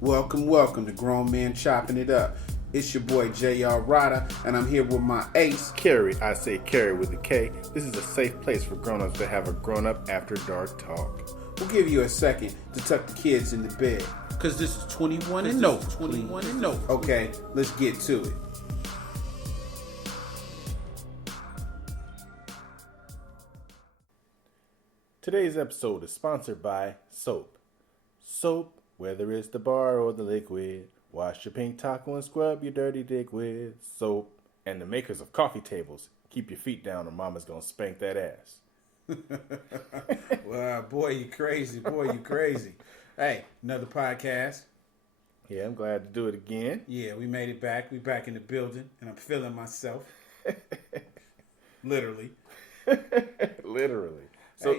Welcome to Grown Men Chopping It Up. It's your boy J.R. Rada, and I'm here with my ace, Carrie. I say Carrie with a K. This is a safe place for grown-ups to have a grown-up after dark talk. We'll give you a second to tuck the kids into bed, because this is 21 and no. 21 and no. Okay, let's get to it. Today's episode is sponsored by soap. Soap, whether it's the bar or the liquid. Wash your pink taco and scrub your dirty dick with soap. And the makers of coffee tables. Keep your feet down or mama's gonna spank that ass. Well, boy, you crazy. Hey, another podcast. Yeah, I'm glad to do it again. Yeah, we made it back. We back in the building, and I'm feeling myself. Literally. Literally. So,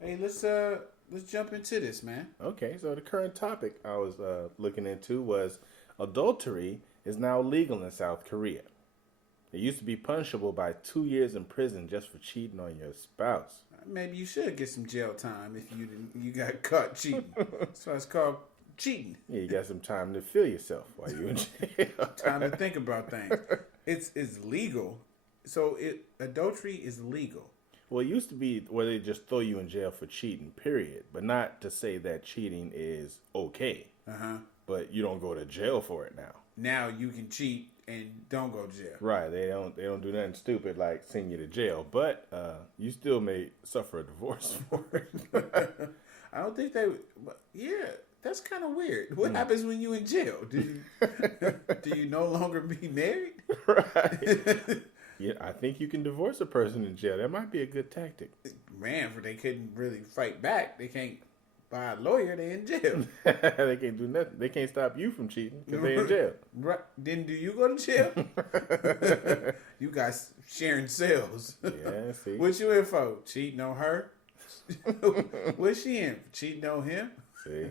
hey, let's jump into this, man. Okay, so the current topic I was looking into was adultery is now legal in South Korea. It used to be punishable by 2 years in prison just for cheating on your spouse. Maybe you should get some jail time if you got caught cheating. That's why it's called cheating. Yeah, you got some time to feel yourself while you're in jail. Time to think about things. It's legal. So adultery is legal. Well, it used to be where they just throw you in jail for cheating, period. But not to say that cheating is okay. Uh-huh. But you don't go to jail for it now. Now you can cheat and don't go to jail. Right. They don't do nothing stupid like send you to jail. But you still may suffer a divorce for it. I don't think they... Yeah, that's kind of weird. What happens when you in jail? Do you no longer be married? Right. Yeah, I think you can divorce a person in jail. That might be a good tactic. Man, for they couldn't really fight back. They can't buy a lawyer. They in jail. They can't do nothing. They can't stop you from cheating because they in jail. Right? Then do you go to jail? You guys sharing cells. Yeah, see. What you in for? Cheating on her? What's she in? Cheating on him? See.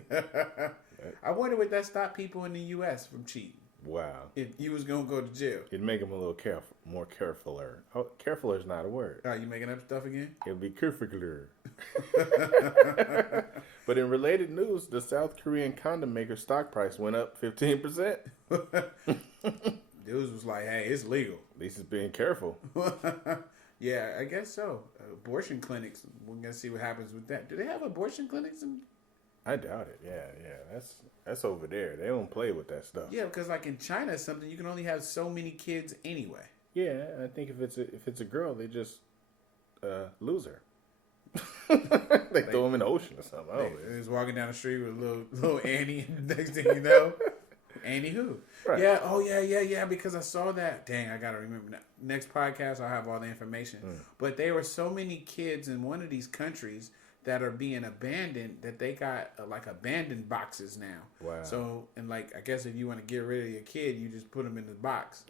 I wonder would that stop people in the U.S. from cheating? Wow. If you was going to go to jail. It'd make them a little more carefuler. Oh, carefuler is not a word. Are you making up stuff again? It'd be carefuler. But in related news, the South Korean condom maker stock price went up 15%. Dudes was like, hey, it's legal. At least it's being careful. Yeah, I guess so. Abortion clinics, we're going to see what happens with that. Do they have abortion clinics? I doubt it. Yeah. That's over there. They don't play with that stuff. Yeah, because like in China or something, you can only have so many kids anyway. Yeah, I think if it's a girl, they just lose her. They throw them in the ocean or something. They was walking down the street with little Annie, and next thing you know, Annie who? Right. Yeah, oh yeah, because I saw that. Dang, I gotta remember. Next podcast, I'll have all the information. But there were so many kids in one of these countries that are being abandoned that they got like abandoned boxes now. Wow. So, and like, I guess if you want to get rid of your kid, you just put them in the box.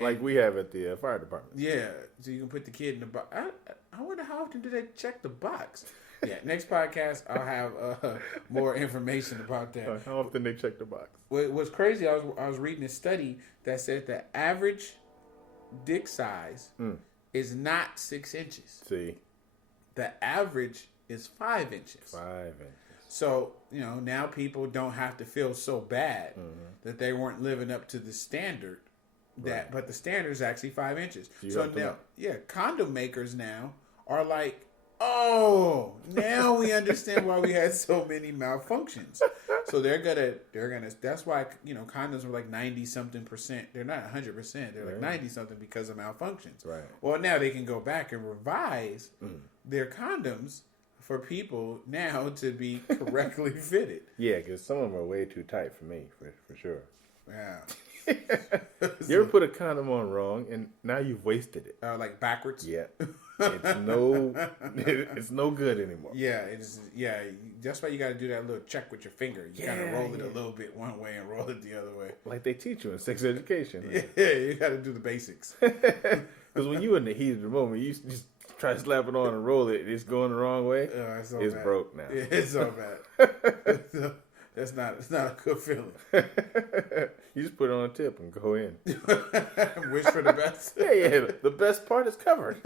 Like we have at the fire department. Yeah, so you can put the kid in the box. I wonder how often do they check the box? Yeah, next podcast I'll have more information about that. How often they check the box? What's crazy, I was reading a study that said the average dick size is not 6 inches. See. The average is 5 inches. 5 inches. So, now people don't have to feel so bad that they weren't living up to the standard. But the standard is actually 5 inches. So now, condom makers now are like, oh, now we understand why we had so many malfunctions. So they're gonna. That's why condoms were like 90-something%. They're not 100%. They're like 90-something because of malfunctions. Right. Well, now they can go back and revise their condoms for people now to be correctly fitted. Yeah, because some of them are way too tight for me, for sure. Yeah. You ever put a condom on wrong and now you've wasted it? Like backwards? Yeah. It's no good anymore. Yeah, that's why you got to do that little check with your finger. You got to roll it a little bit one way and roll it the other way. Like they teach you in sex education. Right? Yeah, you got to do the basics. Because when you in the heat of the moment, you just try to slap it on and roll it. It's going the wrong way. It's broke now. Yeah, it's so bad. It's not a good feeling. You just put it on a tip and go in. Wish for the best. Yeah. The best part is covered.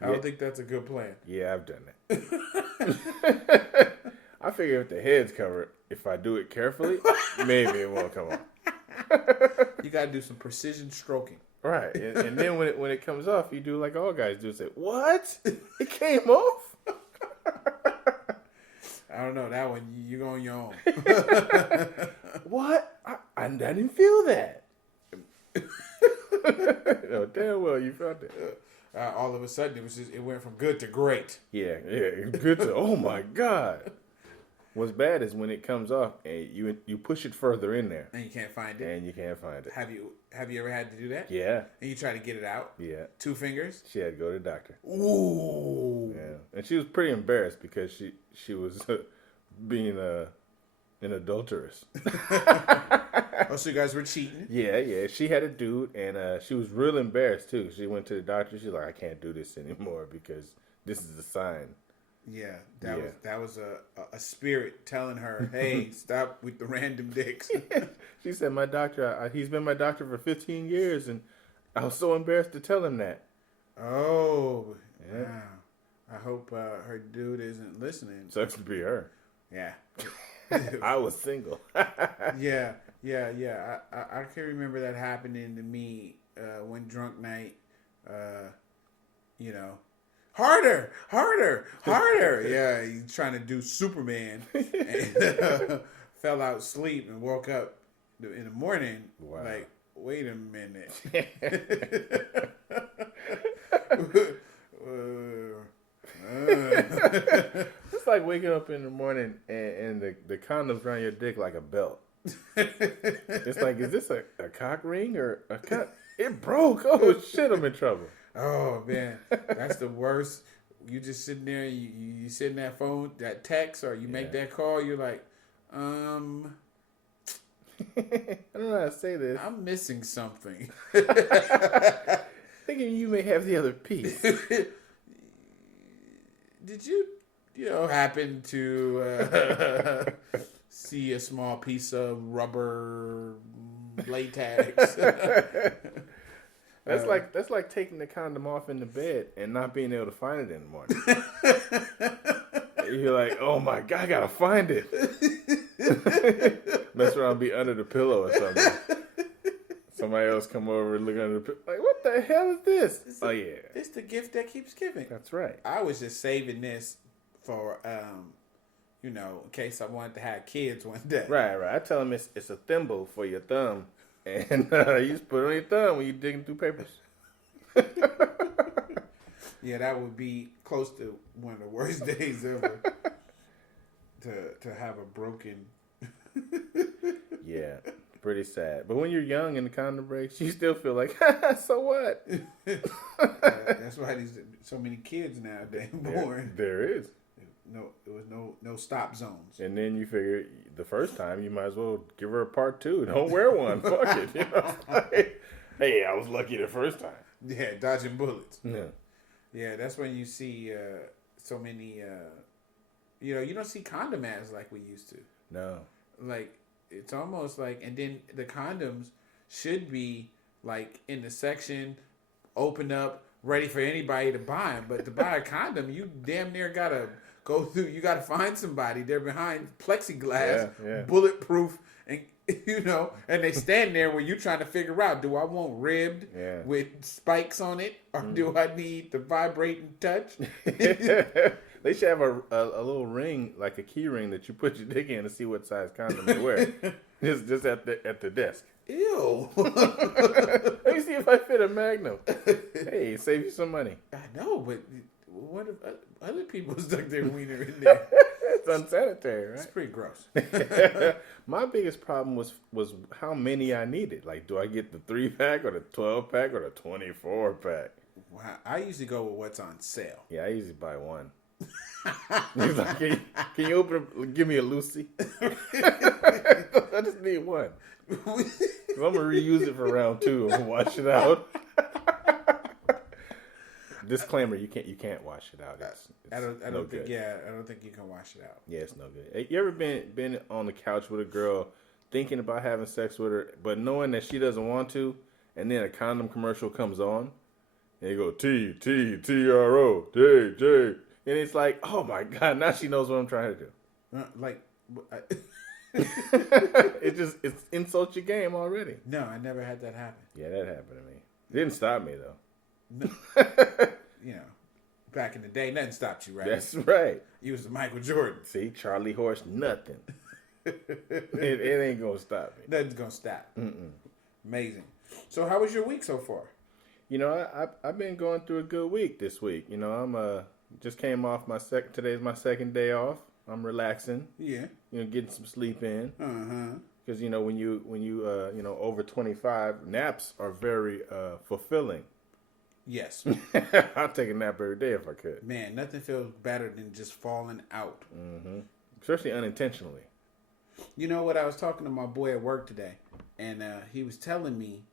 I don't think that's a good plan. Yeah, I've done that. I figure if the head's covered, if I do it carefully, maybe it won't come off. You got to do some precision stroking. Right. And then when it comes off, you do like all guys do. Say, what? It came off? I don't know. That one, you go on your own. What? I didn't feel that. No, damn well you felt it. All of a sudden, it went from good to great. Yeah, good to, oh my God. What's bad is when it comes off and you push it further in there. And you can't find it. And you can't find it. Have you ever had to do that? Yeah. And you try to get it out? Yeah. 2 fingers? She had to go to the doctor. Ooh. Yeah. And she was pretty embarrassed because she was being an adulteress. Oh, so you guys were cheating? Yeah. She had a dude, and she was real embarrassed, too. She went to the doctor. She's like, I can't do this anymore because this is a sign. Yeah, that was a spirit telling her, hey, stop with the random dicks. She said, my doctor, he's been my doctor for 15 years, and I was so embarrassed to tell him that. Oh, yeah. Wow. I hope her dude isn't listening. Sucks to be her. Yeah. I was single. Yeah. I can remember that happening to me one drunk night, harder. Yeah, he's trying to do Superman and fell out asleep and woke up in the morning. Wow. Like, wait a minute. It's like waking up in the morning and the condom's around your dick like a belt. It's like, is this a cock ring or a cut? It broke. Oh, shit, I'm in trouble. Oh, man. That's the worst. You just sitting there, you sit in that phone, that text, or you make that call, you're like, I don't know how to say this. I'm missing something. Thinking you may have the other piece. Did you happen to see a small piece of rubber latex? That's like taking the condom off in the bed and not being able to find it in the morning. You're like, oh my God, I gotta find it. Mess around, be under the pillow or something. Somebody else come over and look under the pillow. Like, what the hell is this? It's the gift that keeps giving. That's right. I was just saving this for, in case I wanted to have kids one day. Right. I tell them it's a thimble for your thumb. And you just put it on your thumb when you're digging through papers. Yeah, that would be close to one of the worst days ever. to have a broken. Yeah, pretty sad. But when you're young and the condom breaks, you still feel like, so what? That's why there's so many kids nowadays born. There is. There was no stop zones. And then you figure the first time you might as well give her a part 2. Don't wear one. Fuck it. Like, hey, I was lucky the first time. Yeah, dodging bullets. Yeah. Yeah, that's when you see so many. You don't see condom ads like we used to. No. Like it's almost like, and then the condoms should be like in the section, open up, ready for anybody to buy them. But to buy a condom, you damn near gotta go through. You gotta find somebody. They're behind plexiglass, bulletproof, and and they stand there where you're trying to figure out: do I want ribbed with spikes on it, or do I need the vibrate and touch? They should have a little ring, like a key ring that you put your dick in to see what size condom you wear. just at the desk. Ew. Let me see if I fit a Magnum. Hey, save you some money. I know, but what if other people stuck their wiener in there? It's unsanitary, right? It's pretty gross. My biggest problem was how many I needed. Like, do I get the 3-pack or the 12-pack or the 24-pack? Wow. I usually go with what's on sale. Yeah, I usually buy one. He's like, can you open it? Give me a Lucy. I just need one. 'Cause I'm gonna reuse it for round 2 and wash it out. Disclaimer: you can't wash it out. I don't think you can wash it out. Yeah, it's no good. You ever been on the couch with a girl thinking about having sex with her, but knowing that she doesn't want to, and then a condom commercial comes on, And you go T-T-T-R-O, J. And it's like, oh my God, now she knows what I'm trying to do. It insults your game already. No, I never had that happen. Yeah, that happened to me. It didn't stop me though. No. Back in the day, nothing stopped you, right? That's right. You was the Michael Jordan. See, Charlie Horse, nothing. it ain't gonna stop me. Nothing's gonna stop. Mm-mm. Amazing. So, how was your week so far? You know, I've been going through a good week this week. You know, I'm just came off today's my second day off. I'm relaxing. Yeah. You know, getting some sleep in. Uh-huh. Because you know when you over 25, naps are very fulfilling. Yes. I'll take a nap every day if I could. Man, nothing feels better than just falling out. Mm-hmm. Especially unintentionally. You know what? I was talking to my boy at work today, and he was telling me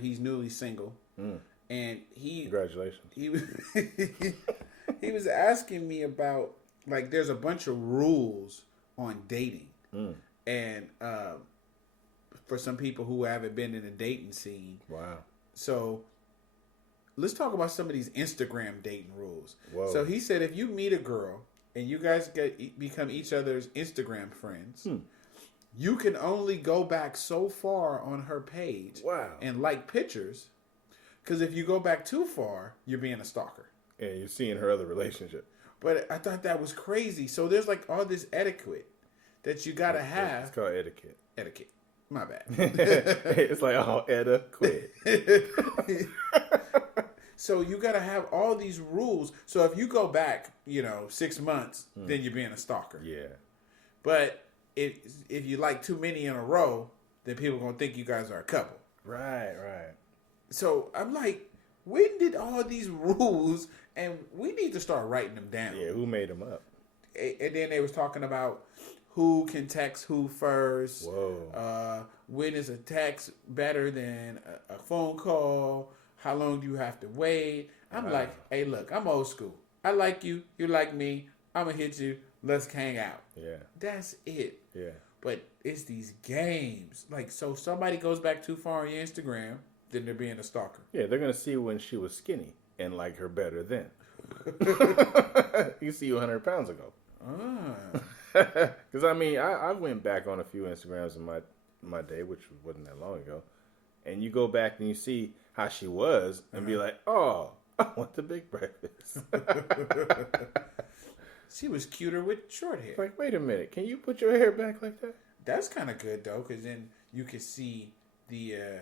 he's newly single, and congratulations. He was he was asking me about, like, there's a bunch of rules on dating, and for some people who haven't been in a dating scene. Wow. So let's talk about some of these Instagram dating rules. Whoa. So he said if you meet a girl and you guys become each other's Instagram friends, you can only go back so far on her page. Wow. And like pictures, because if you go back too far, you're being a stalker. And you're seeing her other relationship. But I thought that was crazy. So there's like all this etiquette that you got to have. It's called etiquette. Etiquette. My bad. It's like, oh, etiquette. So you got to have all these rules. So if you go back, 6 months, then you're being a stalker. Yeah. But if you like too many in a row, then people are going to think you guys are a couple. Right. So I'm like, when did all these rules, and we need to start writing them down. Yeah, who made them up? And then they was talking about who can text who first. Whoa. When is a text better than a phone call? How long do you have to wait? I'm like, hey, look, I'm old school. I like you. You like me. I'm going to hit you. Let's hang out. Yeah. That's it. Yeah. But it's these games. Like, so somebody goes back too far on your Instagram, then they're being a stalker. Yeah, they're going to see when she was skinny and like her better then. You see you 100 pounds ago. Because, I went back on a few Instagrams in my day, which wasn't that long ago. And you go back and you see how she was and be like, oh, I want the big breakfast. She was cuter with short hair. Like, wait a minute. Can you put your hair back like that? That's kind of good, though, because then you can see the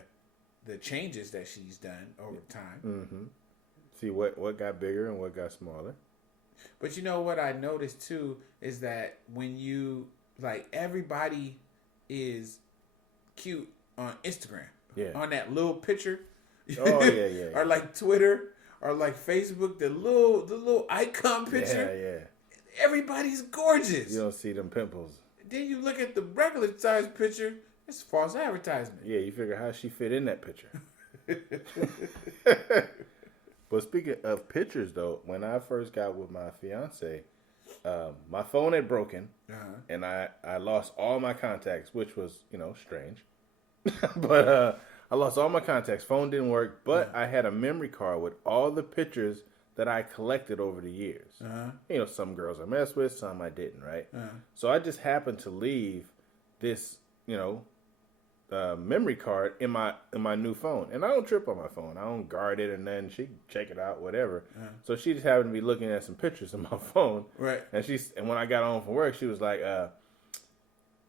changes that she's done over time. Mm-hmm. See what got bigger and what got smaller. But you know what I noticed, too, is that when you, like, everybody is cute on Instagram. Yeah. On that little picture. Oh, yeah. Or like Twitter or like Facebook, the little icon picture. Yeah. Everybody's gorgeous. You don't see them pimples. Then you look at the regular size picture, it's false advertisement. Yeah, you figure how she fit in that picture. But speaking of pictures, though, when I first got with my fiance, my phone had broken, and I lost all my contacts, which was, strange. But I lost all my contacts. Phone didn't work, but I had a memory card with all the pictures that I collected over the years. Some girls I messed with, some I didn't, right? So I just happened to leave this, memory card in my new phone. And I don't trip on my phone. I don't guard it, and then she can check it out, whatever. So she just happened to be looking at some pictures on my phone. Right. And when I got home from work, she was like,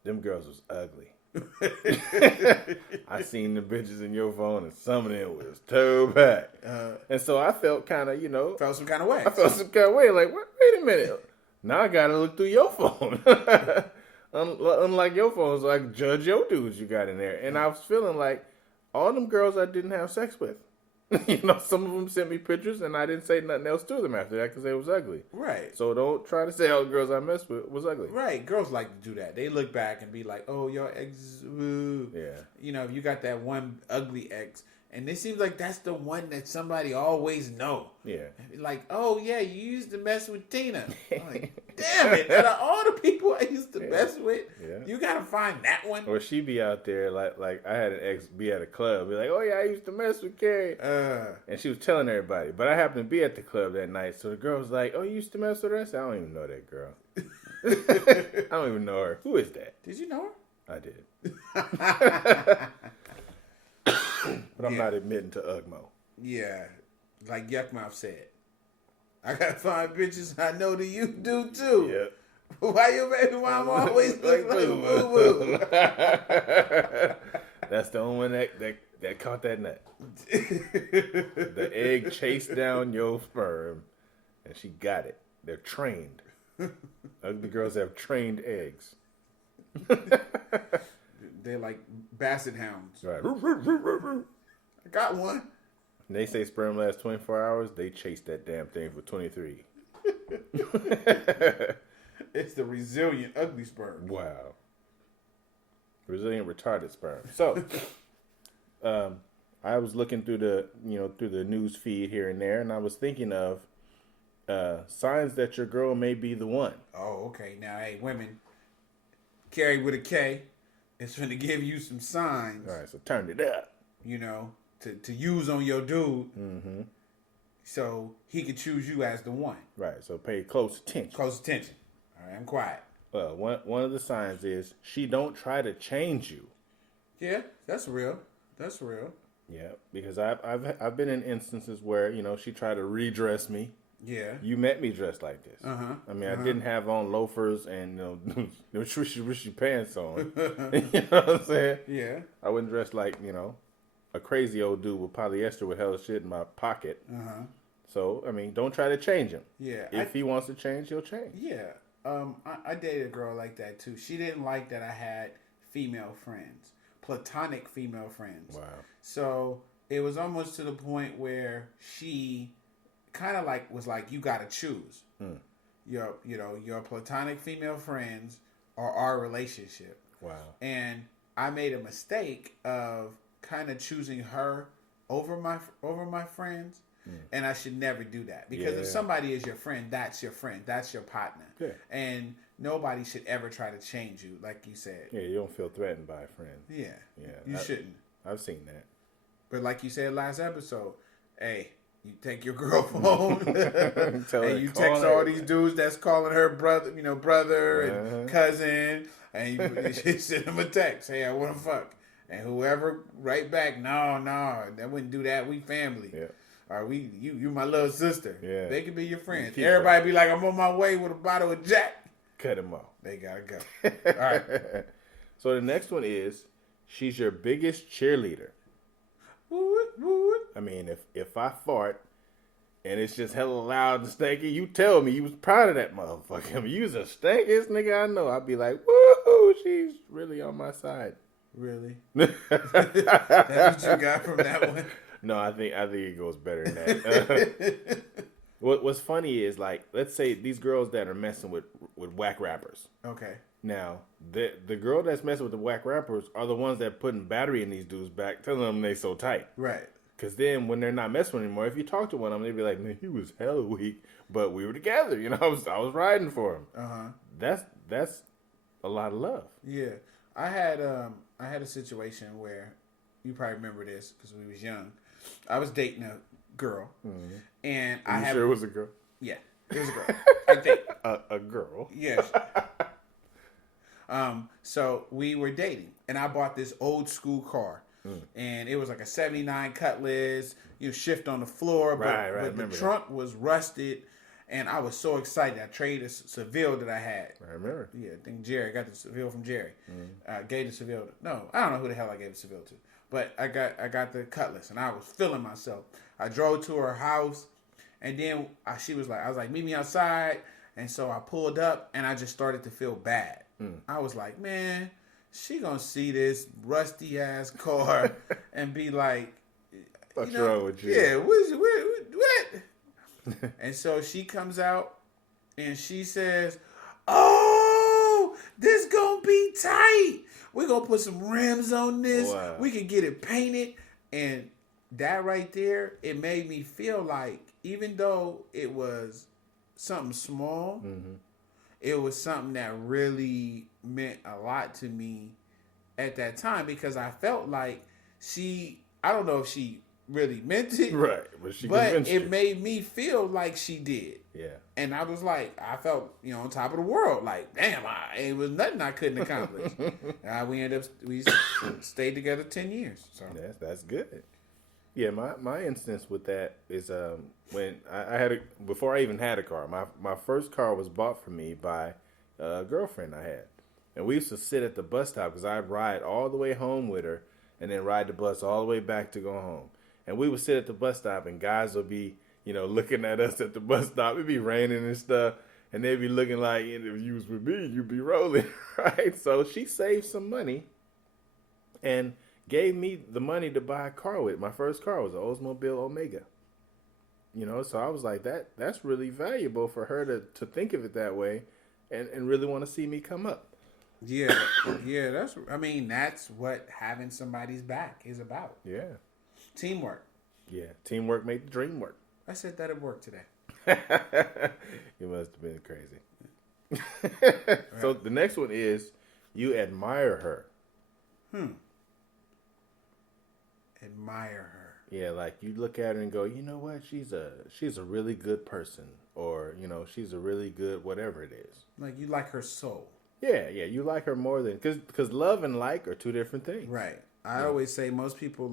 them girls was ugly. I seen the bitches in your phone, and some of them was toe back. And so I felt kind of, felt some kind of way. I felt some kind of way. Like, wait a minute. Now I got to look through your phone. Unlike your phone, so I can judge your dudes you got in there. And I was feeling like all them girls I didn't have sex with. Some of them sent me pictures, and I didn't say nothing else to them after that because they was ugly. Right. So don't try to say all the girls I messed with was ugly. Right. Girls like to do that. They look back and be like, oh, your ex, woo. Yeah. If you got that one ugly ex, And it seems like that's the one that somebody always know. Yeah. Like, oh yeah, you used to mess with Tina. I'm like, damn it! Out of all the people I used to mess with, you gotta find that one. Or she be out there like I had an ex be at a club, be like, oh yeah, I used to mess with Carrie, and she was telling everybody. But I happened to be at the club that night, so the girl was like, oh, you used to mess with her? I said, I don't even know that girl. I don't even know her. Who is that? Did you know her? I did. But I'm not admitting to Ugmo. Yeah, like Yuckmouth said, I gotta find bitches I know that you do too. Yep. Why your baby mama always look like a boo boo? That's the only one that caught that nut. The egg chased down your sperm, and she got it. They're trained. Ugly girls have trained eggs. They're like basset hounds. Right. I got one. And they say sperm lasts 24 hours. They chase that damn thing for 23. It's the resilient ugly sperm. Wow. Resilient retarded sperm. So, I was looking through the news feed here and there, and I was thinking of signs that your girl may be the one. Oh, okay. Now, hey, women, Carrie with a K is going to give you some signs. All right, so turn it up. You know, to use on your dude, so he could choose you as the one. Right. So pay close attention. Close attention. All right, I'm quiet. Well, one of the signs is she don't try to change you. Yeah, that's real. That's real. Yeah, because I've been in instances where she tried to redress me. Yeah. You met me dressed like this. I mean, I didn't have on loafers and swishy pants on. You know what I'm saying? Yeah. I wasn't dressed like a crazy old dude with polyester with hella shit in my pocket. So I mean, don't try to change him. Yeah. If he wants to change, he'll change. Yeah. I dated a girl like that too. She didn't like that I had female friends, platonic female friends. Wow. So it was almost to the point where she kind of was like, you got to choose your platonic female friends or our relationship. Wow. And I made a mistake of kind of choosing her over my friends. And I should never do that, because if somebody is your friend, that's your friend, that's your partner. Yeah. And nobody should ever try to change you, like you said. Yeah, you don't feel threatened by a friend. Yeah. Yeah. You shouldn't. I've seen that. But like you said last episode, hey, you take your girl phone and you text all these dudes that's calling her brother and cousin, and you send them a text, hey, I want to fuck. And whoever write back, no, that wouldn't do that. We family. Yeah. Or you my little sister. Yeah. They could be your friends. Everybody be like, I'm on my way with a bottle of Jack. Cut them off. They gotta go. All right. So the next one is, she's your biggest cheerleader. Woot. I mean, if I fart and it's just hella loud and stanky, you tell me you was proud of that motherfucker. I mean, you was the stankiest nigga I know. I'd be like, woo, she's really on my side. Really? That's what you got from that one? No, I think it goes better than that. What's funny is, like, let's say these girls that are messing with whack rappers. Okay. Now, the girl that's messing with the whack rappers are the ones that putting battery in these dudes' back, telling them they so tight. Right. Because then when they're not messing with anymore, if you talk to one of them, they'd be like, man, he was hella weak, but we were together. I was riding for him. That's a lot of love. Yeah. I had a situation where, you probably remember this because we was young. I was dating a girl, and sure it was a girl? Yeah, it was a girl. I think a girl. Yes. So we were dating, and I bought this old school car, and it was like a '79 Cutlass. Shift on the floor, but the trunk was rusted, and I was so excited. I traded a Seville that I had. I remember. Yeah, I think Jerry got the Seville from Jerry. Gave the Seville. No, I don't know who the hell I gave the Seville to. But I got the Cutlass, and I was feeling myself. I drove to her house, and then I was like, meet me outside. And so I pulled up, and I just started to feel bad. I was like, man, she gonna see this rusty ass car and be like, what's wrong with you? Yeah, what? And so she comes out, and she says, oh, this gonna be tight. We're going to put some rims on this. Wow. We can get it painted. And that right there, it made me feel like even though it was something small, it was something that really meant a lot to me at that time because I felt like I don't know if she really meant it. Right. But it made me feel like she did. Yeah. And I was like, I felt, on top of the world. Like, damn, it was nothing I couldn't accomplish. We stayed together 10 years. So that's good. Yeah, my instance with that is when I had before I even had a car. My first car was bought for me by a girlfriend I had. And we used to sit at the bus stop because I'd ride all the way home with her and then ride the bus all the way back to go home. And we would sit at the bus stop and guys would be, looking at us at the bus stop. It'd be raining and stuff. And they'd be looking like, if you was with me, you'd be rolling, right? So she saved some money and gave me the money to buy a car with. My first car was an Oldsmobile Omega. So I was like, that's really valuable for her to think of it that way and really want to see me come up. Yeah, that's what having somebody's back is about. Yeah. Teamwork. Yeah, teamwork made the dream work. I said that at work today. You must have been crazy. So the next one is you admire her. Admire her. Yeah, like you look at her and go, you know what? She's a really good person, or she's a really good whatever it is. Like you like her soul. Yeah, you like her more than because love and like are two different things. Right. I always say most people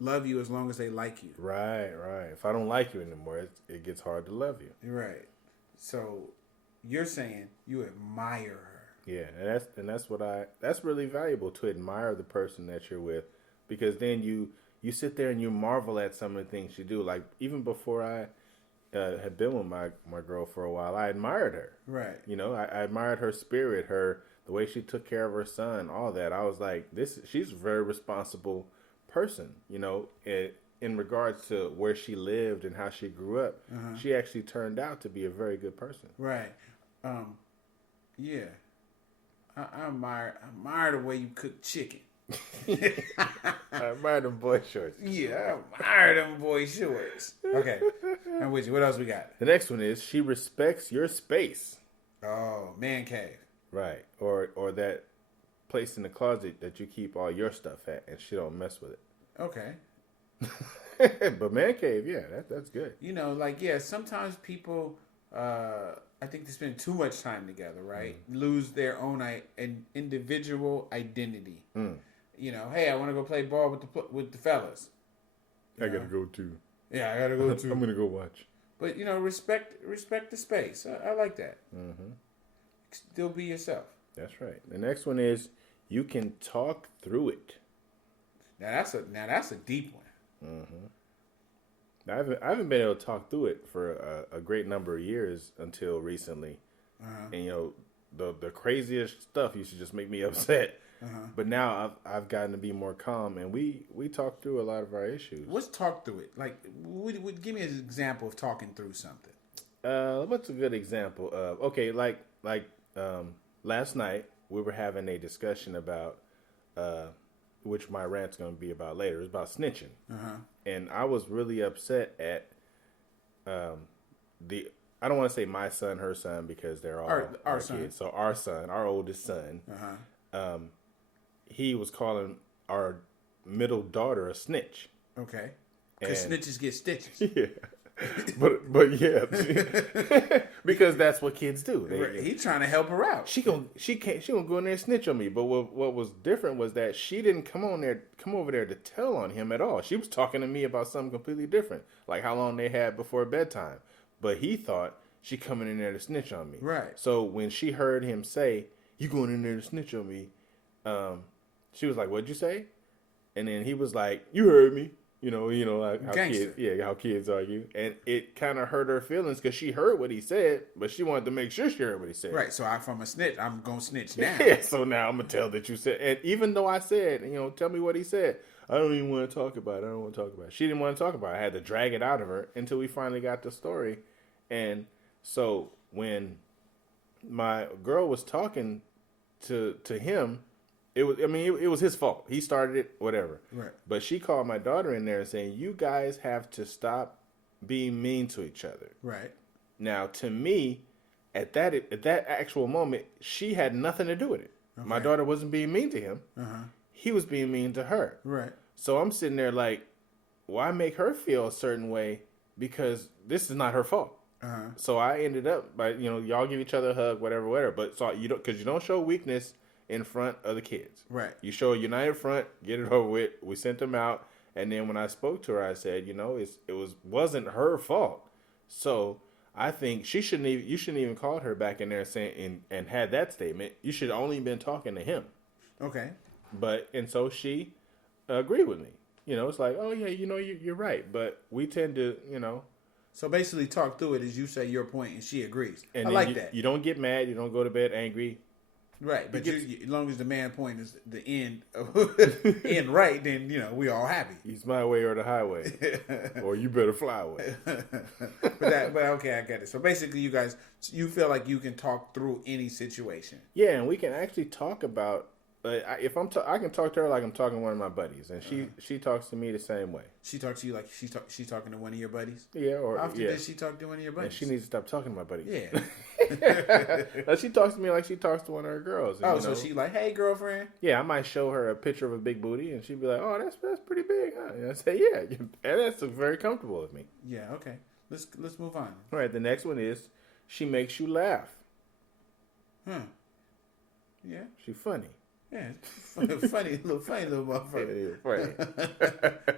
love you as long as they like you. Right. If I don't like you anymore, it gets hard to love you. Right. So you're saying you admire her. Yeah, and that's really valuable to admire the person that you're with, because then you sit there and you marvel at some of the things she do. Like even before I had been with my girl for a while, I admired her. Right. I admired her spirit, the way she took care of her son, all that. I was like, she's a very responsible person, in regards to where she lived and how she grew up. She actually turned out to be a very good person. Right. Yeah. I admire the way you cook chicken. I admire them boy shorts. Yeah, I admire them boy shorts. Okay. I'm with you. What else we got? The next one is she respects your space. Oh, man cave. Right. Or that place in the closet that you keep all your stuff at and she don't mess with it. Okay. But man cave, yeah, that's good. Sometimes people I think they spend too much time together, right? Lose their own individual identity. Hey, I want to go play ball with the fellas. I gotta go too. Yeah, I gotta go too. I'm gonna go watch. But respect the space. I like that. Still be yourself. That's right. The next one is you can talk through it. Now that's a deep one. I haven't been able to talk through it for a great number of years until recently, and the craziest stuff used to just make me upset. But now I've gotten to be more calm, and we talk through a lot of our issues. What's talk through it? Like, give me an example of talking through something. What's a good example of? Okay, like last night we were having a discussion about which my rant's going to be about later. It's about snitching, and I was really upset at I don't want to say my son, her son, because they're all our son. kids. So our son, our oldest son, he was calling our middle daughter a snitch. Okay. Because snitches get stitches. Yeah. but yeah, because that's what kids do. He's trying to help her out. She gonna go in there and snitch on me. But what was different was that she didn't come over there to tell on him at all. She was talking to me about something completely different, like how long they had before bedtime. But he thought she coming in there to snitch on me. Right. So when she heard him say, "You going in there to snitch on me," she was like, "What'd you say?" And then he was like, "You heard me." Like how kids argue. And it kind of hurt her feelings because she heard what he said, but she wanted to make sure she heard what he said. Right, so if I'm a snitch, I'm going to snitch now. Yeah, so now I'm going to tell that you said. And even though I said, tell me what he said, I don't even want to talk about it. She didn't want to talk about it. I had to drag it out of her until we finally got the story. And so when my girl was talking to him, It was. I mean, it was his fault. He started it. Whatever. Right. But she called my daughter in there and saying, "You guys have to stop being mean to each other." Right. Now, to me, at that actual moment, she had nothing to do with it. Okay. My daughter wasn't being mean to him. He was being mean to her. Right. So I'm sitting there like, why make her feel a certain way? Because this is not her fault. So I ended up by, y'all give each other a hug, whatever. But so because you don't show weakness in front of the kids. Right. You show a united front, get it over with. We sent them out. And then when I spoke to her, I said, wasn't her fault. So I think you shouldn't even call her back in there saying and had that statement. You should only been talking to him. Okay. And so she agreed with me. It's like, oh yeah, you're right. But we tend to, So basically, talk through it as you say your point, and she agrees. And I like that. You don't get mad. You don't go to bed angry. Right, but as long as the man point is the end, end right, then we all happy. He's my way or the highway, or you better fly away. but okay, I get it. So basically, you feel like you can talk through any situation. Yeah, and we can actually talk about. If I can talk to her like I'm talking to one of my buddies, and she talks to me the same way. She talks to you like she's talking to one of your buddies. Yeah, or how often does she talk to one of your buddies? And she needs to stop talking to my buddies. Yeah, she talks to me like she talks to one of her girls. And, so she like, hey, girlfriend. Yeah, I might show her a picture of a big booty, and she'd be like, oh, that's pretty big, huh? And I say, yeah, and that's very comfortable with me. Yeah, okay. Let's move on. All right, the next one is she makes you laugh. Yeah. She's funny. Yeah, funny little motherfucker. Right.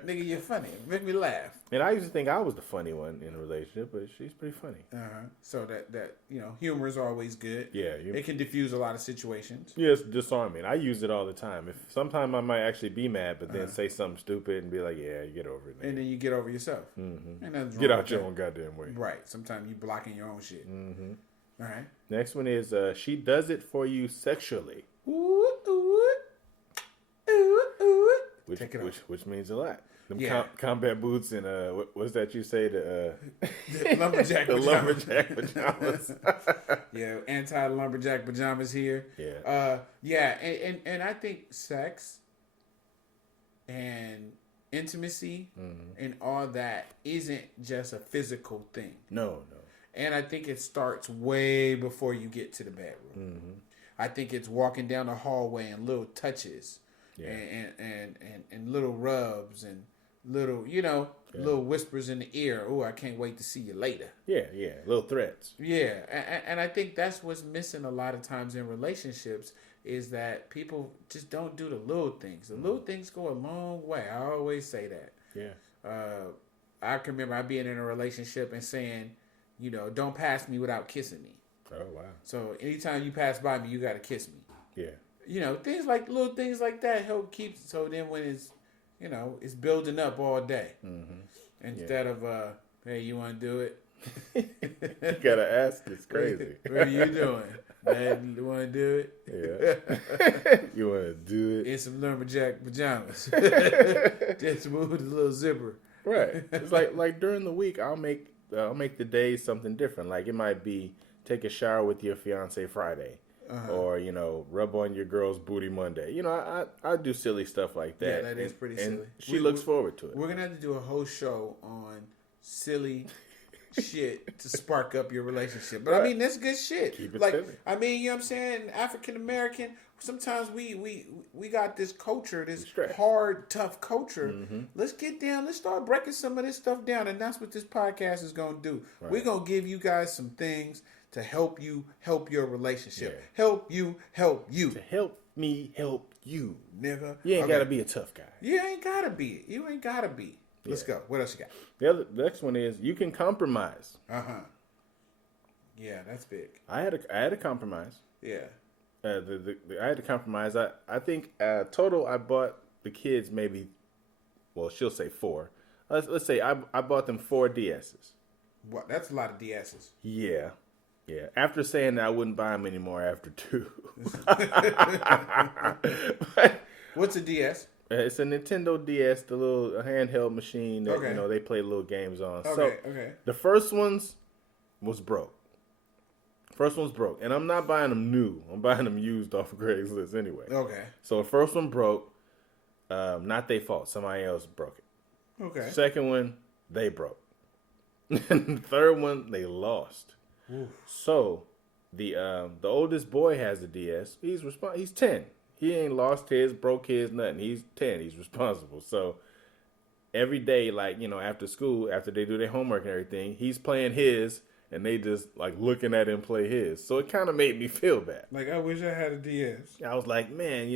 Nigga, you're funny. Make me laugh. And I used to think I was the funny one in a relationship, but she's pretty funny. So that humor is always good. Yeah. It can diffuse a lot of situations. Yeah, it's disarming. I use it all the time. Sometimes I might actually be mad, but then say something stupid and be like, yeah, you get over it. Man. And then you get over yourself. Mm-hmm. Get out your own goddamn way. Right. Sometimes you blocking your own shit. Mm-hmm. All right. Next one is she does it for you sexually. Which means a lot. Them combat boots and what's that you say? The lumberjack pajamas. Lumberjack pajamas. Yeah, anti-lumberjack pajamas here. Yeah. And I think sex and intimacy and all that isn't just a physical thing. No. And I think it starts way before you get to the bedroom. I think it's walking down the hallway and little touches, and little rubs and little, little whispers in the ear. Oh, I can't wait to see you later. Yeah, little threats. Yeah, and I think that's what's missing a lot of times in relationships is that people just don't do the little things. The little things go a long way. I always say that. Yeah. I can remember I being in a relationship and saying, don't pass me without kissing me. Oh, wow. So anytime you pass by me, you got to kiss me. Yeah. Little things like that help keep. So then when it's, it's building up all day. Instead of, hey, you want to do it? You got to ask. It's crazy. What are you doing? Man, you want to do it? Yeah. You want to do it? In some lumberjack pajamas. Just move the little zipper. Right. It's like during the week, I'll make the day something different. Like it might be take a shower with your fiance Friday, or rub on your girl's booty Monday. I do silly stuff like that. Yeah, that is pretty silly. She looks forward to it. We're gonna have to do a whole show on silly shit to spark up your relationship. But I mean, that's good shit. Keep it silly. I mean, you know what I'm saying? African American. Sometimes we got this culture, this hard, tough culture. Let's get down. Let's start breaking some of this stuff down, and that's what this podcast is going to do. Right. We're going to give you guys some things to help you help your relationship. Yeah. Help you. To help me help you, nigga. You ain't got to be a tough guy. You ain't got to be. You ain't got to be. Let's go. What else you got? The next one is you can compromise. Yeah, that's big. I had a compromise. Yeah. I had to compromise. I think total I bought the kids maybe, well, she'll say 4. Let's say I bought them 4 DSs. What? That's a lot of DSs. Yeah. After saying that I wouldn't buy them anymore after 2. What's a DS? It's a Nintendo DS, the little handheld machine that they play little games on. Okay. The first ones was broke. First one's broke. And I'm not buying them new. I'm buying them used off of Craigslist anyway. Okay. So the first one broke. Not their fault. Somebody else broke it. Okay. Second one, they broke. And the third one, they lost. Oof. So the oldest boy has a DS. He's 10. He ain't lost his, broke his, nothing. He's 10. He's responsible. So every day, like, after school, after they do their homework and everything, he's playing his, and they just like looking at him play his. So it kind of made me feel bad. Like, I wish I had a DS. I was like, man,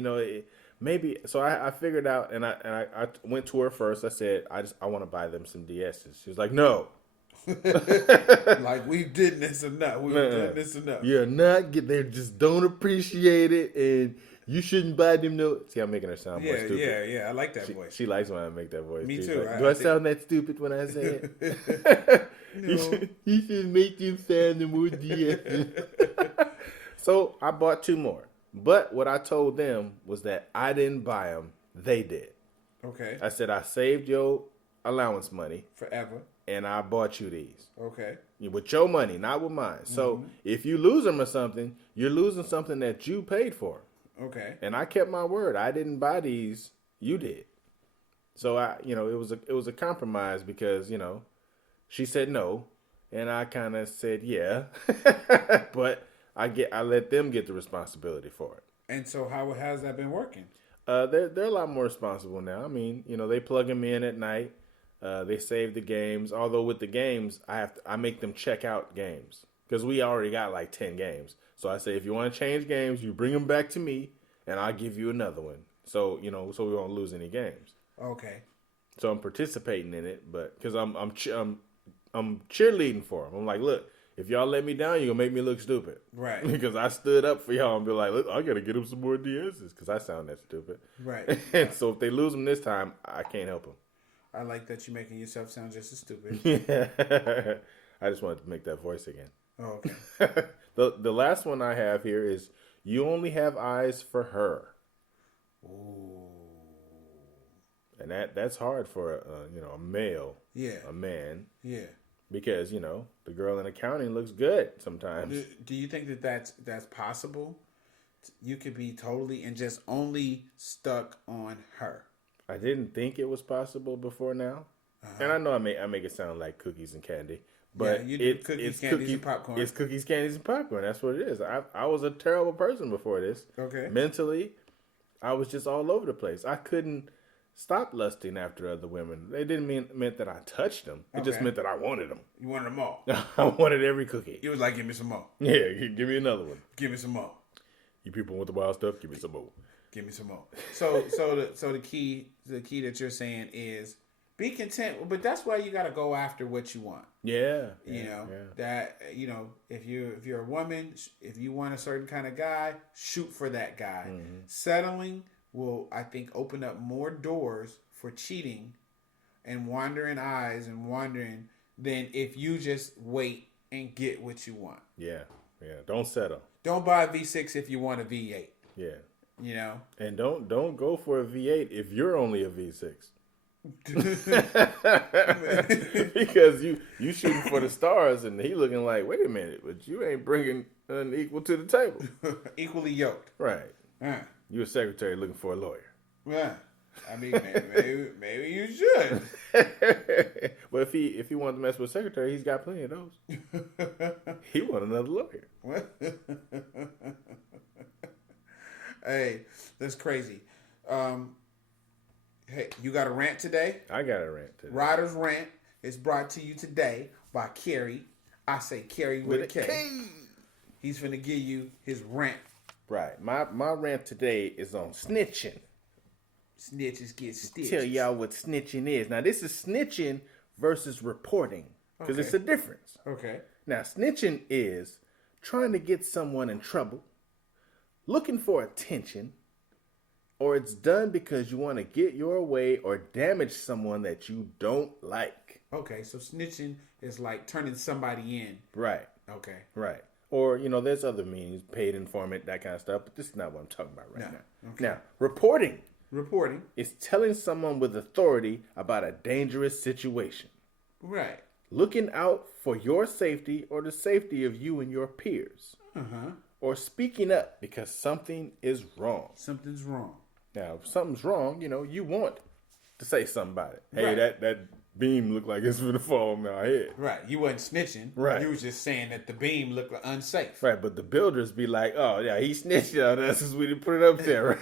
maybe. So I figured out, and I went to her first. I said, I want to buy them some DSs. She was like, no. Like, we did this enough. We've done this enough. You're not. They just don't appreciate it, and you shouldn't buy them. No. See, I'm making her sound more stupid. Yeah. I like that voice. She likes when I make that voice. Me too. Like, do I sound that stupid when I say it? No. You should make them sound more DS. So I bought 2 more. But what I told them was that I didn't buy them. They did. Okay. I said, I saved your allowance money. Forever. And I bought you these. Okay. With your money, not with mine. So if you lose them or something, you're losing something that you paid for. Okay. And I kept my word. I didn't buy these. You did. So it was a compromise because, she said no. And I kind of said, yeah. But I let them get the responsibility for it. And so how has that been working? They're a lot more responsible now. I mean, they plug them in at night. They save the games. Although with the games, I make them check out games because we already got like 10 games. So I say, if you want to change games, you bring them back to me, and I'll give you another one. So so we won't lose any games. Okay. So I'm participating in it, but because I'm cheerleading for them. I'm like, look, if y'all let me down, you're gonna make me look stupid. Right. Because I stood up for y'all and be like, look, I gotta get them some more DSs because I sound that stupid. Right. And so if they lose them this time, I can't help them. I like that you're making yourself sound just as stupid. Yeah. I just wanted to make that voice again. Oh, okay. The last one I have here is you only have eyes for her. Ooh. And that's hard for a male. Yeah. A man. Yeah. Because, the girl in accounting looks good sometimes. Do you think that's possible? You could be totally and just only stuck on her. I didn't think it was possible before now. Uh-huh. And I know I make it sound like cookies and candy. But it's candies, and popcorn. It's cookies, candies, and popcorn. That's what it is. I was a terrible person before this. Okay. Mentally, I was just all over the place. I couldn't stop lusting after other women. It didn't meant that I touched them. It just meant that I wanted them. You wanted them all. I wanted every cookie. It was like, give me some more. Yeah, give me another one. Give me some more. You people want the wild stuff? Give me some more. Give me some more. So the key that you're saying is be content, but that's why you got to go after what you want. Yeah. That if you're a woman, if you want a certain kind of guy, shoot for that guy. Mm-hmm. Settling will, I think, open up more doors for cheating and wandering eyes than if you just wait and get what you want. Yeah. Yeah. Don't settle. Don't buy a V6 if you want a V8. Yeah. And don't go for a V8 if you're only a V6. Because you shooting for the stars and he looking like, wait a minute, but you ain't bringing an equal to the table. Equally yoked. Right. You a secretary looking for a lawyer. Yeah. I mean, maybe you should. But if he wanted to mess with a secretary, he's got plenty of those. He want another lawyer. Hey, that's crazy. Hey, you got a rant today? I got a rant today. Ryder's Rant is brought to you today by Kerry. I say Kerry with a K. He's finna give you his rant. Right. My rant today is on snitching. Snitches get stitches. Tell y'all what snitching is. Now, this is snitching versus reporting. Because it's a difference. Okay. Now, snitching is trying to get someone in trouble, looking for attention, or it's done because you want to get your way or damage someone that you don't like. Okay, so snitching is like turning somebody in. Right. Okay. Right. Or, there's other means, paid informant, that kind of stuff, but this is not what I'm talking about right now. Okay. Now, reporting. Reporting is telling someone with authority about a dangerous situation. Right. looking out for your safety or the safety of you and your peers. Or speaking up because something is wrong. Something's wrong. Now, if something's wrong, you want to say something about it. Hey, that beam looked like it's going to fall on my head. Right. You wasn't snitching. Right. You was just saying that the beam looked unsafe. Right, but the builders be like, oh, yeah, he snitched on us since we didn't put it up there,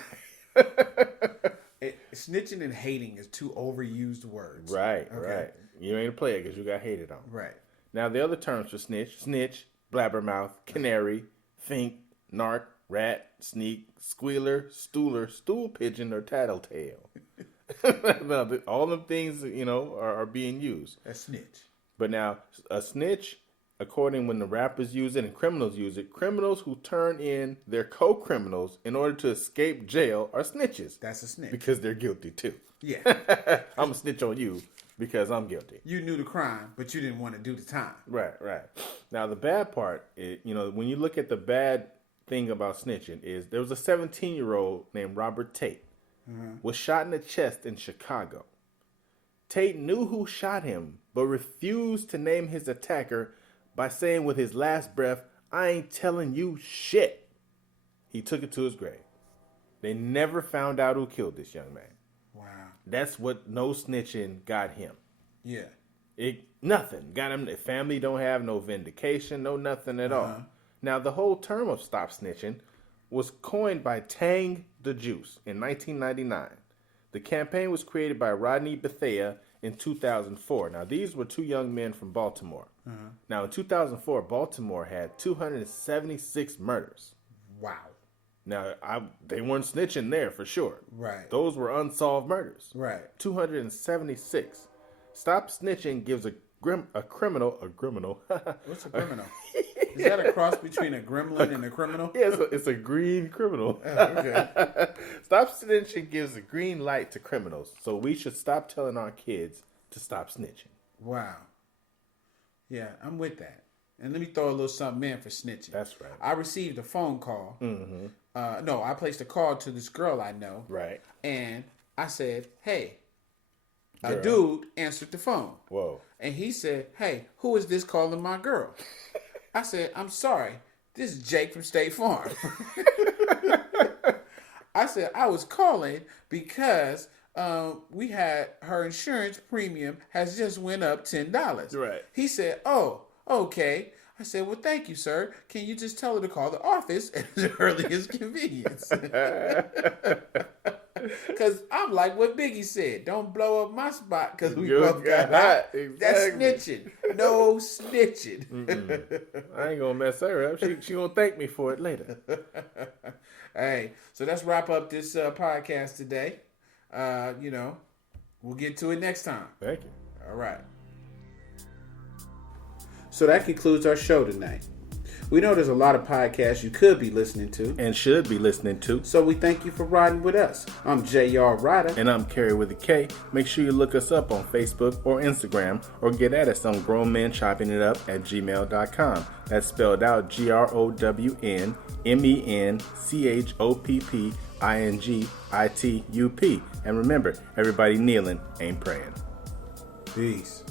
right? Snitching and hating is two overused words. Right, right. You ain't a player because you got hated on. Right. Now, the other terms for snitch, blabbermouth, canary, fink, narc, rat, sneak, squealer, stooler, stool pigeon, or tattletale. Now, all them things, are being used. A snitch. But now, a snitch, according when the rappers use it and criminals use it, criminals who turn in their co-criminals in order to escape jail are snitches. That's a snitch. Because they're guilty too. Yeah. I'm a snitch on you because I'm guilty. You knew the crime, but you didn't want to do the time. Right. Now, the bad part, is, when you look at the bad thing about snitching is there was a 17-year-old named Robert Tate was shot in the chest in Chicago. Tate knew who shot him, but refused to name his attacker by saying with his last breath, "I ain't telling you shit." He took it to his grave. They never found out who killed this young man. Wow. That's what no snitching got him. Yeah. Nothing. Got him. The family don't have no vindication, no nothing at all. Now, the whole term of stop snitching was coined by Tang the Juice in 1999. The campaign was created by Rodney Bethea in 2004. Now, these were two young men from Baltimore. Now, in 2004, Baltimore had 276 murders. Wow. Now, they weren't snitching there for sure. Right. Those were unsolved murders. Right. 276. Stop snitching gives a criminal. What's a criminal? Is that a cross between a gremlin and a criminal? Yeah, it's a green criminal. Oh, okay. Stop snitching gives a green light to criminals. So we should stop telling our kids to stop snitching. Wow. Yeah, I'm with that. And let me throw a little something in for snitching. That's right. I received a phone call. No, I placed a call to this girl I know. Right. And I said, hey, Girl. a dude answered the phone. Whoa. And he said, hey, who is this calling my girl? I said, I'm sorry. This is Jake from State Farm. I said, I was calling because we had her insurance premium has just went up $10. Right. He said, oh, okay. I said, well, thank you, sir. Can you just tell her to call the office at the earliest convenience? Because I'm like what Biggie said. Don't blow up my spot because we both got hot. Exactly. That's snitching. No snitching. I ain't going to mess her up. She going to thank me for it later. Hey, so let's wrap up this podcast today. We'll get to it next time. Thank you. All right. So that concludes our show tonight. We know there's a lot of podcasts you could be listening to. And should be listening to. So we thank you for riding with us. I'm J.R. Ryder. And I'm Kerry with a K. Make sure you look us up on Facebook or Instagram or get at us on grownmenchoppingitup@gmail.com. That's spelled out GROWNMENCHOPPINGITUP. And remember, everybody kneeling ain't praying. Peace.